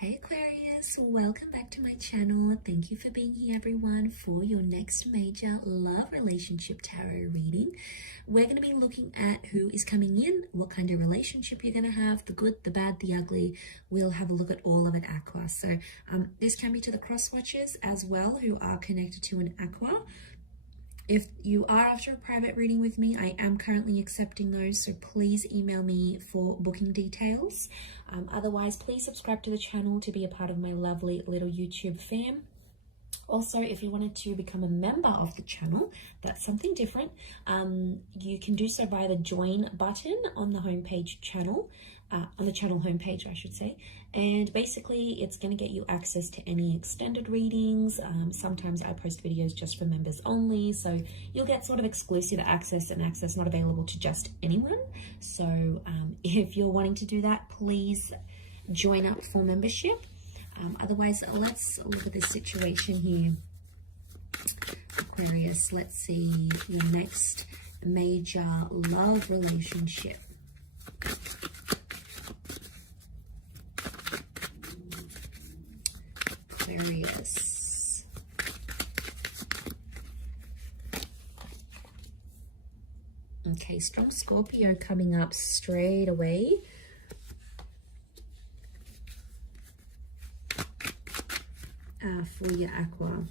Hey Aquarius, welcome back to my channel. Thank you for being here everyone for your next major love relationship tarot reading. We're going to be looking at who is coming in, what kind of relationship you're going to have, the good, the bad, the ugly. We'll have a look at all of it, Aqua. So this can be to the cross watchers as well who are connected to an Aqua. If you are after a private reading with me, I am currently accepting those, so please email me for booking details. Otherwise, please subscribe to the channel to be a part of my lovely little YouTube fam. Also, if you wanted to become a member of the channel, that's something different. You can do so via the join button on the homepage channel, on the channel homepage, I should say. And basically, it's going to get you access to any extended readings. Sometimes I post videos just for members only, so you'll get sort of exclusive access and access not available to just anyone. So if you're wanting to do that, please join up for membership. Otherwise, let's look at this situation here. Aquarius, let's see your next major love relationship. Aquarius. Okay, strong Scorpio coming up straight away. For your Aqua.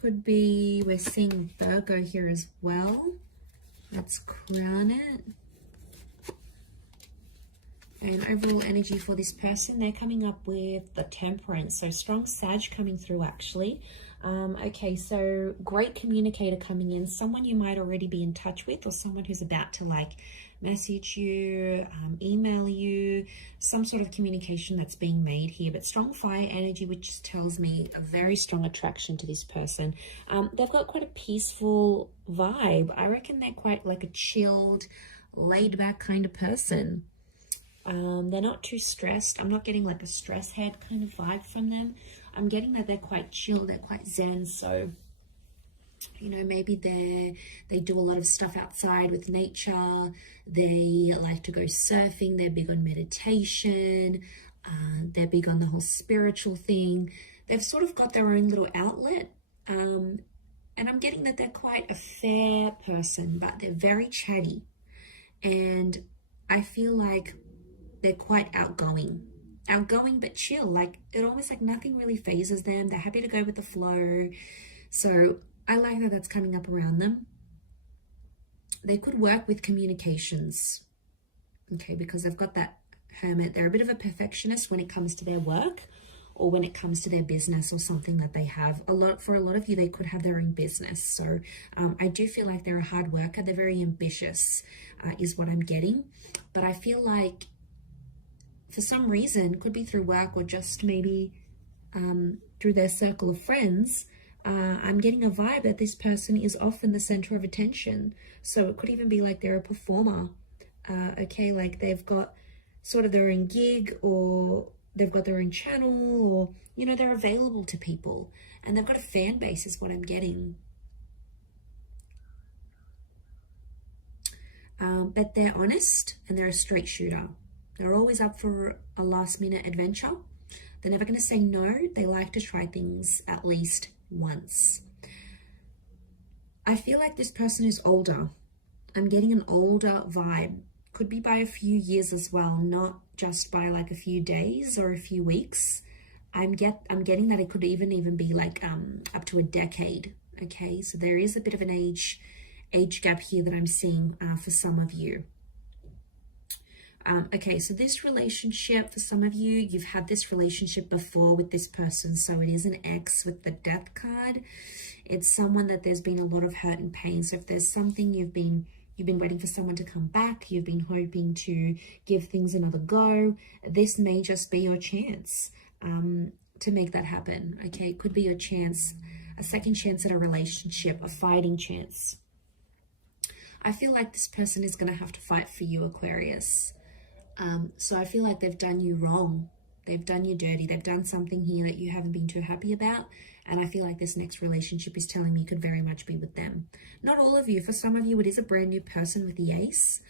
Could be, we're seeing Virgo here as well. Let's crown it. And overall energy for this person, they're coming up with the Temperance. So strong Sag coming through actually. Okay, so great communicator coming in, someone you might already be in touch with, or someone who's about to like message you, email you, some sort of communication that's being made here. But strong fire energy, which just tells me a very strong attraction to this person. They've got quite a peaceful vibe. I reckon they're quite like a chilled, laid back kind of person. They're not too stressed. I'm not getting like a stress head kind of vibe from them. I'm getting that they're quite chill, they're quite zen. So, you know, maybe they do a lot of stuff outside with nature. They like to go surfing. They're big on meditation. They're big on the whole spiritual thing. They've sort of got their own little outlet. And I'm getting that they're quite a fair person, but they're very chatty. And I feel like they're quite outgoing but chill. Like it almost like nothing really phases them. They're happy to go with the flow. So I like that that's coming up around them. They could work with communications, okay, because they've got that Hermit. They're a bit of a perfectionist when it comes to their work or when it comes to their business or something that they have. For a lot of you, they could have their own business. So I do feel like they're a hard worker. They're very ambitious is what I'm getting. But I feel like for some reason, could be through work or just maybe through their circle of friends, I'm getting a vibe that this person is often the center of attention. So it could even be like they're a performer, okay, like they've got sort of their own gig, or they've got their own channel, or, you know, they're available to people and they've got a fan base is what I'm getting. But they're honest and they're a straight shooter. They're always up for a last minute adventure. They're never going to say no. They like to try things at least once. I feel like this person is older. I'm getting an older vibe. Could be by a few years as well, not just by like a few days or a few weeks. I'm getting that it could even be like up to a decade. Okay, so there is a bit of an age gap here that I'm seeing for some of you. Okay, so this relationship, for some of you, you've had this relationship before with this person. So it is an ex with the Death card. It's someone that there's been a lot of hurt and pain. So if there's something you've been waiting for someone to come back, you've been hoping to give things another go, this may just be your chance to make that happen. Okay, it could be your chance, a second chance at a relationship, a fighting chance. I feel like this person is going to have to fight for you, Aquarius. So I feel like they've done you wrong. They've done you dirty. They've done something here that you haven't been too happy about. And I feel like this next relationship is telling me could very much be with them. Not all of you. For some of you, it is a brand new person with the Ace.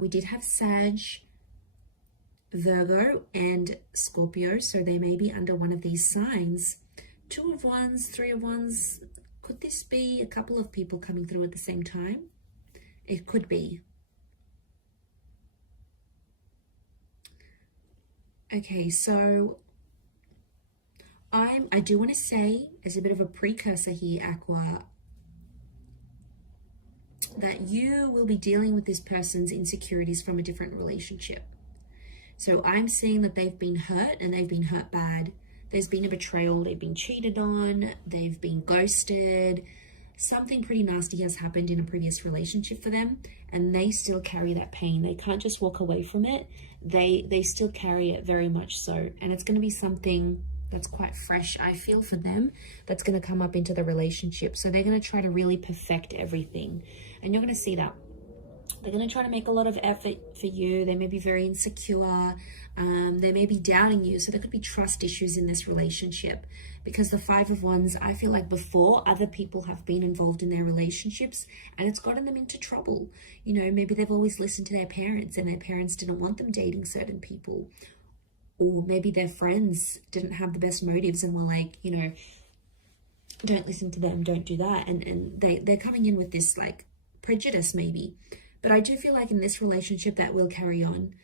We did have Sag, Virgo, and Scorpio. So they may be under one of these signs. 2 of Wands, 3 of Wands. Could this be a couple of people coming through at the same time? It could be. Okay, so I do want to say, as a bit of a precursor here, Aqua, that you will be dealing with this person's insecurities from a different relationship. So I'm seeing that they've been hurt, and they've been hurt bad. There's been a betrayal, they've been cheated on, they've been ghosted. Something pretty nasty has happened in a previous relationship for them, and they still carry that pain. They can't just walk away from it. They still carry it very much so. And it's going to be something that's quite fresh, I feel, for them, that's going to come up into the relationship. So they're going to try to really perfect everything. And you're going to see that. They're going to try to make a lot of effort for you. They may be very insecure. They may be doubting you. So there could be trust issues in this relationship, because the 5 of Wands, I feel like before, other people have been involved in their relationships and it's gotten them into trouble. You know, maybe they've always listened to their parents and their parents didn't want them dating certain people. Or maybe their friends didn't have the best motives and were like, you know, don't listen to them, don't do that. And they're coming in with this like prejudice maybe. But I do feel like in this relationship that will carry on.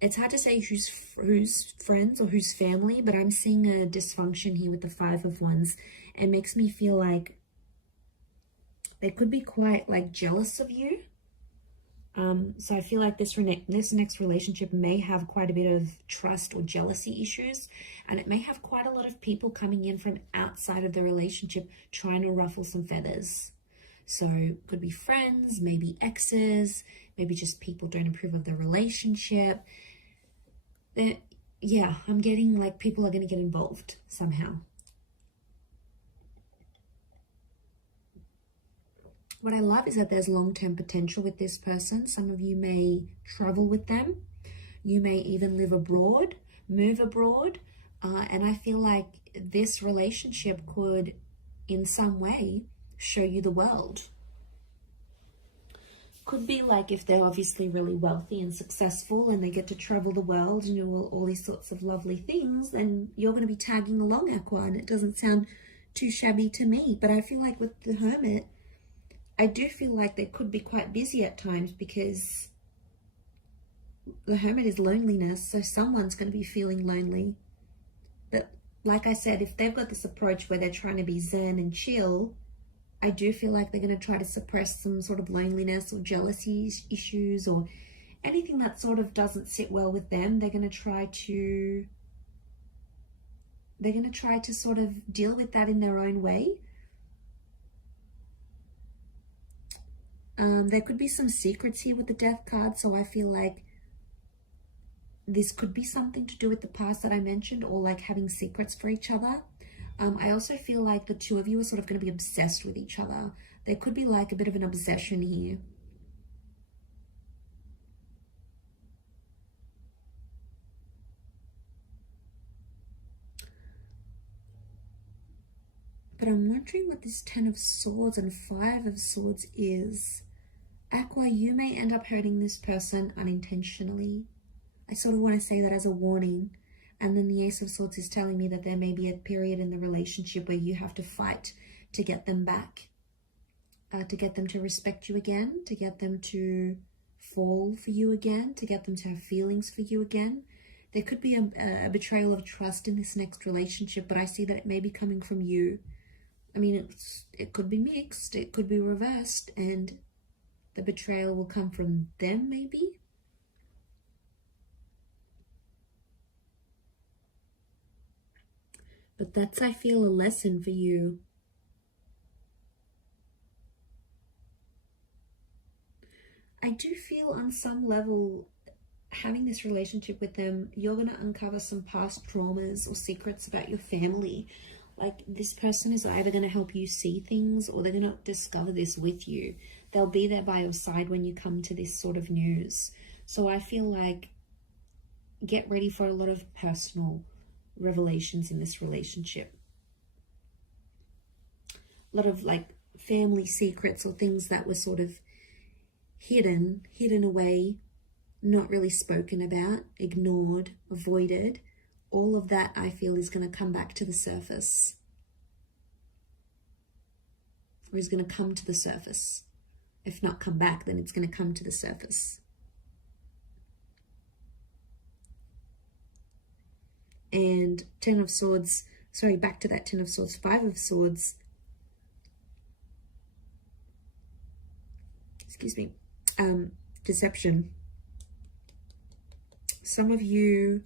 It's hard to say who's friends or who's family, but I'm seeing a dysfunction here with the 5 of Wands. It makes me feel like they could be quite like jealous of you. So I feel like this next relationship may have quite a bit of trust or jealousy issues, and it may have quite a lot of people coming in from outside of the relationship trying to ruffle some feathers. So could be friends, maybe exes, maybe just people don't approve of the relationship. Yeah, I'm getting like people are going to get involved somehow. What I love is that there's long-term potential with this person. Some of you may travel with them. You may even live abroad, move abroad. And I feel like this relationship could, in some way, show you the world. Could be like if they're obviously really wealthy and successful and they get to travel the world and do all these sorts of lovely things, then you're going to be tagging along, Aqua, and it doesn't sound too shabby to me. But I feel like with the Hermit, I do feel like they could be quite busy at times, because the Hermit is loneliness, so someone's going to be feeling lonely. But like I said, if they've got this approach where they're trying to be zen and chill, I do feel like they're going to try to suppress some sort of loneliness or jealousy issues or anything that sort of doesn't sit well with them. They're going to try to sort of deal with that in their own way. There could be some secrets here with the Death card, so I feel like this could be something to do with the past that I mentioned, or like having secrets for each other. I also feel like the 2 of you are sort of going to be obsessed with each other. There could be like a bit of an obsession here. But I'm wondering what this 10 of Swords and 5 of Swords is. Aqua, you may end up hurting this person unintentionally. I sort of want to say that as a warning. And then the Ace of Swords is telling me that there may be a period in the relationship where you have to fight to get them back, to get them to respect you again, to get them to fall for you again, to get them to have feelings for you again. There could be a betrayal of trust in this next relationship, but I see that it may be coming from you. I mean, it could be mixed, it could be reversed, and the betrayal will come from them maybe. But that's, I feel, a lesson for you. I do feel on some level, having this relationship with them, you're going to uncover some past traumas or secrets about your family. Like, this person is either going to help you see things, or they're going to discover this with you. They'll be there by your side when you come to this sort of news. So I feel like get ready for a lot of personal revelations in this relationship. A lot of like family secrets or things that were sort of hidden away, not really spoken about, ignored, avoided. All of that, I feel, is going to come back to the surface. Or is going to come to the surface. If not come back, then it's going to come to the surface. And Ten of Swords, sorry, back to that Ten of Swords, Five of Swords. Excuse me. Deception. Some of you,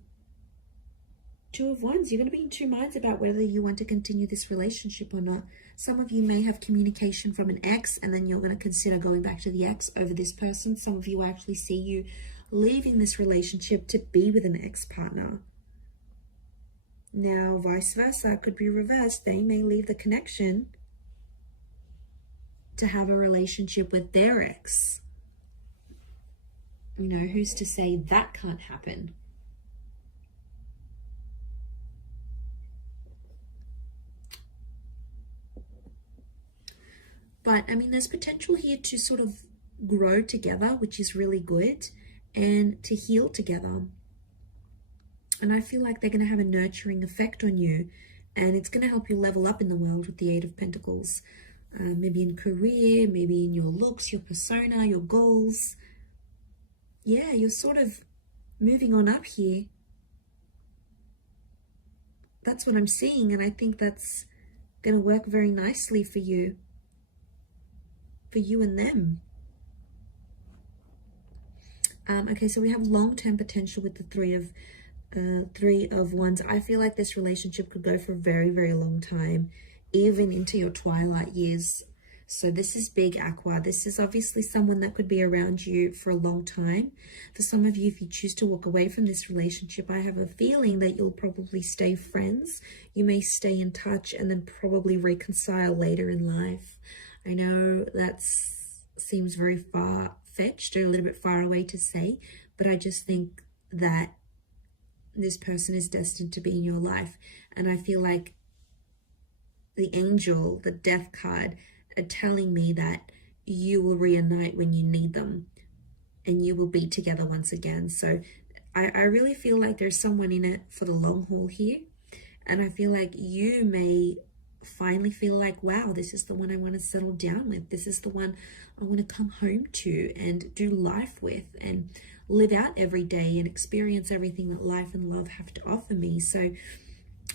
Two of Wands, you're going to be in two minds about whether you want to continue this relationship or not. Some of you may have communication from an ex, and then you're going to consider going back to the ex over this person. Some of you actually see you leaving this relationship to be with an ex-partner. Now, vice versa, could be reversed. They may leave the connection to have a relationship with their ex. You know, who's to say that can't happen? But, I mean, there's potential here to sort of grow together, which is really good, and to heal together. And I feel like they're going to have a nurturing effect on you, and it's going to help you level up in the world with the Eight of Pentacles. Maybe in career, maybe in your looks, your persona, your goals. Yeah, you're sort of moving on up here. That's what I'm seeing, and I think that's going to work very nicely for you. For you and them. Okay, so we have long-term potential with the Three of Wands. I feel like this relationship could go for a very, very long time, even into your twilight years. So this is big, Aqua. This is obviously someone that could be around you for a long time. For some of you, if you choose to walk away from this relationship, I have a feeling that you'll probably stay friends. You may stay in touch and then probably reconcile later in life. I know that seems very far-fetched or a little bit far away to say, but I just think that this person is destined to be in your life. And I feel like the angel, the death card, are telling me that you will reunite when you need them and you will be together once again. So I really feel like there's someone in it for the long haul here. And I feel like you may finally feel like, wow, this is the one I want to settle down with. This is the one I want to come home to and do life with and live out every day and experience everything that life and love have to offer me. So,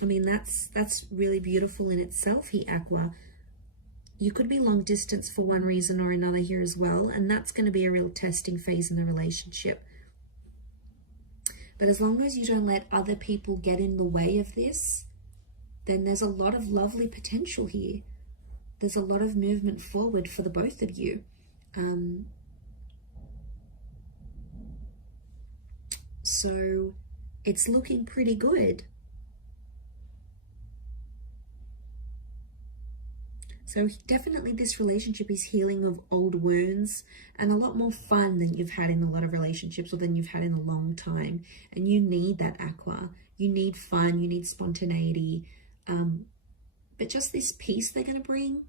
I mean, that's really beautiful in itself here, Aqua. You could be long distance for one reason or another here as well, and that's going to be a real testing phase in the relationship. But as long as you don't let other people get in the way of this, then there's a lot of lovely potential here. There's a lot of movement forward for the both of you. So it's looking pretty good. So definitely this relationship is healing of old wounds and a lot more fun than you've had in a lot of relationships or than you've had in a long time. And you need that, Aqua. You need fun, you need spontaneity. But just this peace they're going to bring,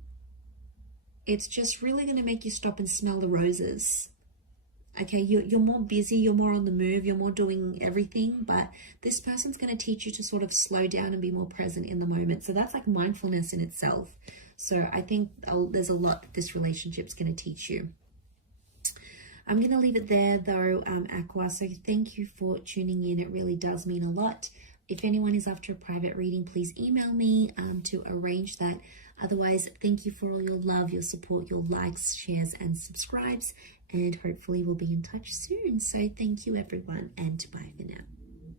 it's just really going to make you stop and smell the roses. Okay, you're more busy, you're more on the move, you're more doing everything, but this person's going to teach you to sort of slow down and be more present in the moment. So that's like mindfulness in itself. So I think there's a lot that this relationship's going to teach you. I'm going to leave it there though, Aqua. So thank you for tuning in. It really does mean a lot. If anyone is after a private reading, please email me to arrange that. Otherwise, thank you for all your love, your support, your likes, shares, and subscribes. And hopefully we'll be in touch soon. So thank you, everyone, and bye for now.